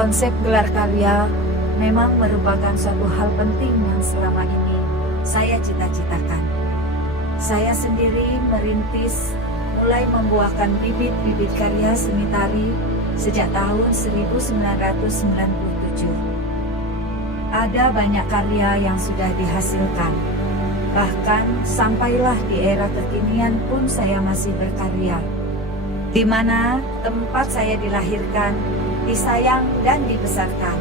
Konsep gelar karya memang merupakan suatu hal penting yang selama ini saya cita-citakan. Saya sendiri merintis mulai membuahkan bibit-bibit karya seni tari sejak tahun 1997. Ada banyak karya yang sudah dihasilkan. Bahkan sampailah di era kekinian pun saya masih berkarya. Di mana tempat saya dilahirkan, disayang dan dibesarkan.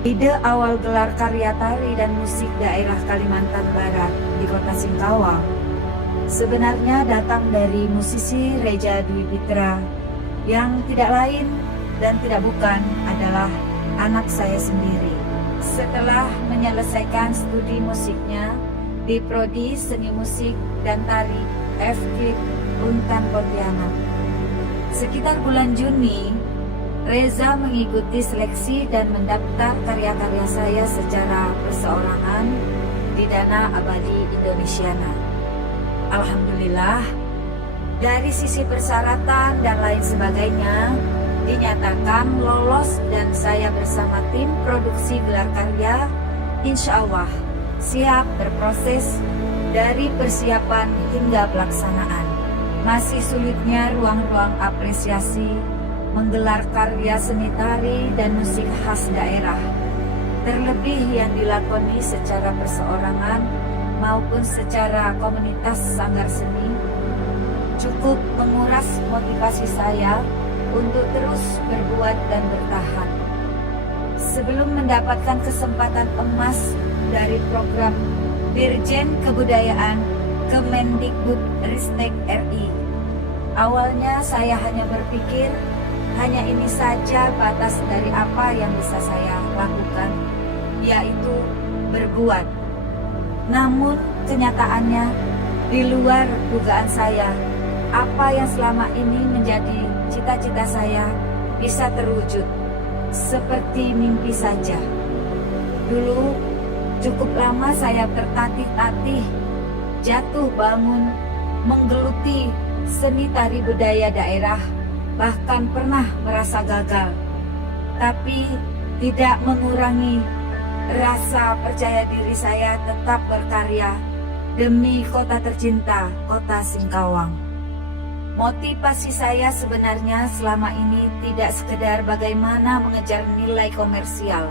Ide awal gelar karya tari dan musik daerah Kalimantan Barat di kota Singkawang sebenarnya datang dari musisi Reja Dwi Pitra yang tidak lain dan tidak bukan adalah anak saya sendiri. Setelah menyelesaikan studi musiknya di Prodi Seni Musik dan Tari FKIP Untan Pontianak. Sekitar bulan Juni, Reza mengikuti seleksi dan mendaftar karya-karya saya secara perseorangan di Dana Abadi Indonesiana. Alhamdulillah, dari sisi persyaratan dan lain sebagainya, dinyatakan lolos dan saya bersama tim produksi gelar karya insya Allah siap berproses dari persiapan hingga pelaksanaan. Masih sulitnya ruang-ruang apresiasi menggelar karya seni tari dan musik khas daerah, terlebih yang dilakoni secara perseorangan maupun secara komunitas sanggar seni, cukup menguras motivasi saya untuk terus berbuat dan bertahan. Sebelum mendapatkan kesempatan emas dari program Dirjen Kebudayaan Kemendikbudristek RI, awalnya saya hanya berpikir hanya ini saja batas dari apa yang bisa saya lakukan, yaitu berbuat. Namun kenyataannya di luar dugaan saya, apa yang selama ini menjadi cita-cita saya bisa terwujud seperti mimpi saja. Dulu cukup lama saya tertatih-tatih, jatuh bangun, menggeluti seni tari budaya daerah, bahkan pernah merasa gagal. Tapi tidak mengurangi rasa percaya diri saya tetap berkarya demi kota tercinta, kota Singkawang. Motivasi saya sebenarnya selama ini tidak sekedar bagaimana mengejar nilai komersial.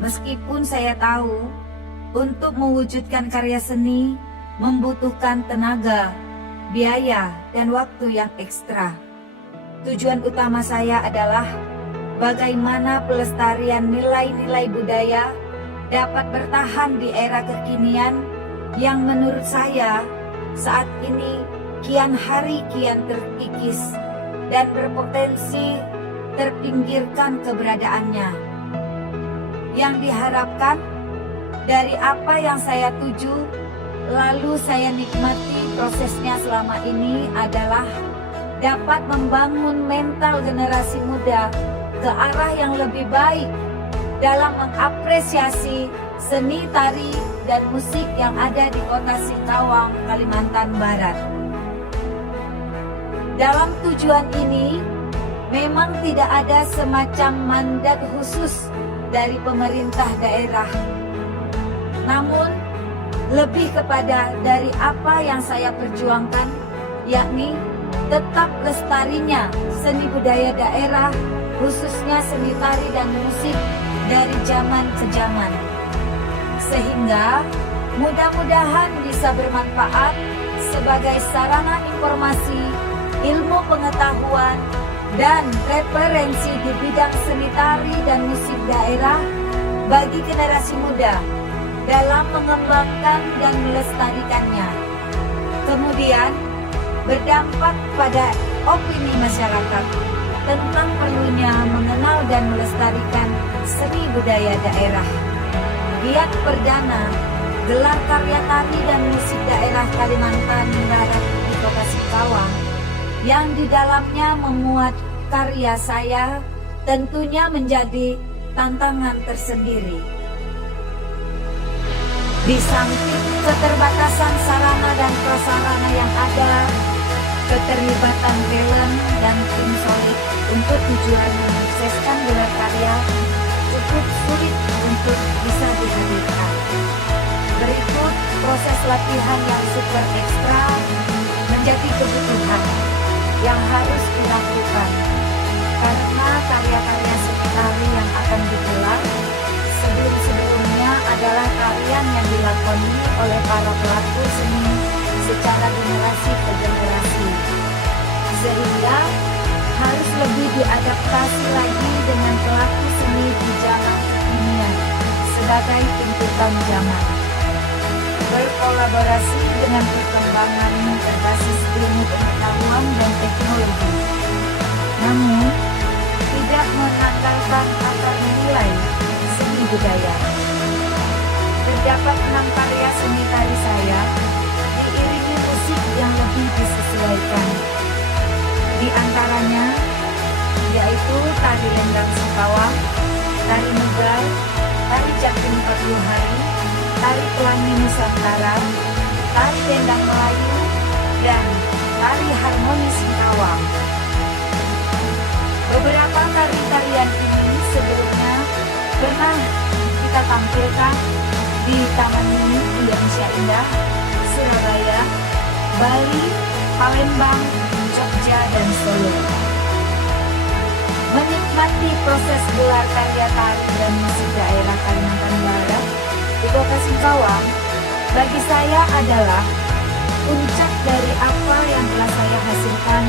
Meskipun saya tahu untuk mewujudkan karya seni membutuhkan tenaga, biaya, dan waktu yang ekstra. Tujuan utama saya adalah bagaimana pelestarian nilai-nilai budaya dapat bertahan di era kekinian yang menurut saya saat ini kian hari kian terkikis dan berpotensi terpinggirkan keberadaannya. Yang diharapkan dari apa yang saya tuju, lalu saya nikmati prosesnya selama ini adalah dapat membangun mental generasi muda ke arah yang lebih baik dalam mengapresiasi seni tari dan musik yang ada di kota Singkawang, Kalimantan Barat. Dalam tujuan ini, memang tidak ada semacam mandat khusus dari pemerintah daerah. Namun, lebih kepada dari apa yang saya perjuangkan, yakni tetap lestarinya seni budaya daerah, khususnya seni tari dan musik dari zaman ke zaman. Sehingga mudah-mudahan bisa bermanfaat sebagai sarana informasi, ilmu pengetahuan, dan referensi di bidang seni tari dan musik daerah bagi generasi muda dalam mengembangkan dan melestarikannya. Kemudian berdampak pada opini masyarakat tentang perlunya mengenal dan melestarikan seni budaya daerah. Giat perdana gelar karya tari dan musik daerah Kalimantan Barat di kota Singkawang yang di dalamnya memuat karya saya tentunya menjadi tantangan tersendiri. Di samping keterbatasan sarana dan prasarana yang ada, Keterlibatan talent dan tim solid untuk tujuan menyukseskan gelar karya cukup sulit untuk bisa dihadirkan. Berikut proses latihan yang super ekstra menjadi kebutuhan yang harus dilakukan karena karya-karya seni tari yang akan digelar sebelum-sebelumnya adalah tarian yang dilakoni oleh para pelaku seni secara generasi ke generasi, sehingga harus lebih diadaptasi lagi dengan pelaku seni di zaman kekinian sebagai tuntutan zaman. Berkolaborasi dengan perkembangan berbasis ilmu pengetahuan dan teknologi, namun tidak menanggalkan akar nilai seni budaya. Terdapat 6 karya seni tari saya diiringi musik yang lebih disesuaikan. Di antaranya yaitu tari Lenggang Singkawang, tari Mugal, tari Jaktim 40 Hari, tari Pelangi Nusantara, tari Dendang Melayu, dan tari Harmoni Singkawang. Beberapa tari-tarian ini sebelumnya pernah kita tampilkan di Taman Mini Indonesia Indah, Surabaya, Bali, Palembang, Jogja, dan Solo. Menikmati proses gelar karya tari dan musik daerah Kalimantan Barat di Kota Singkawang bagi saya adalah puncak dari apa yang telah saya hasilkan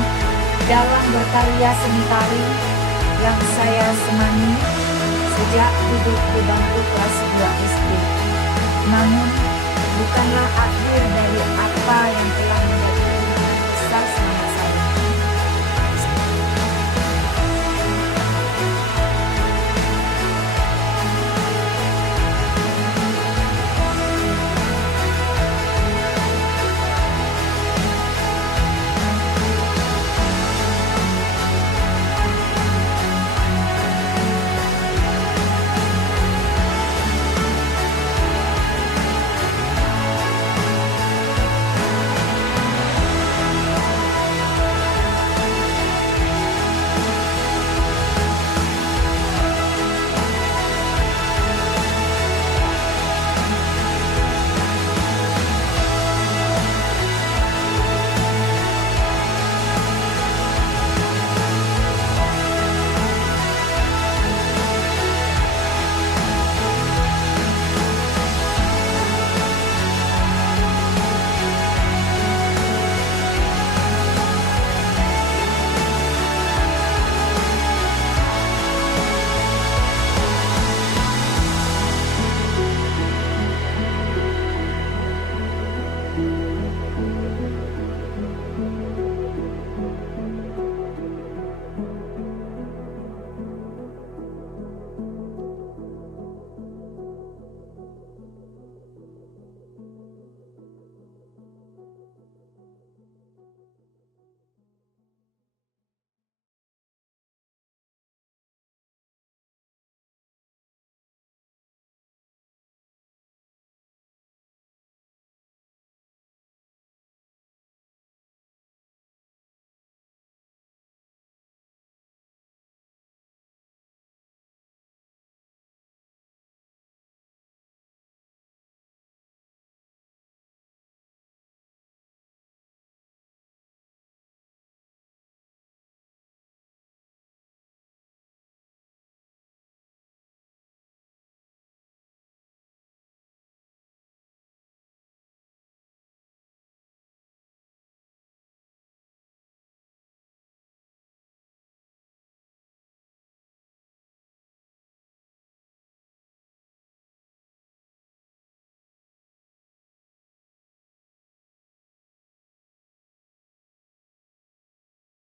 dalam berkarya seni tari yang saya semani sejak duduk di bangku kelas 2 SD. Namun bukanlah akhir dari apa yang telah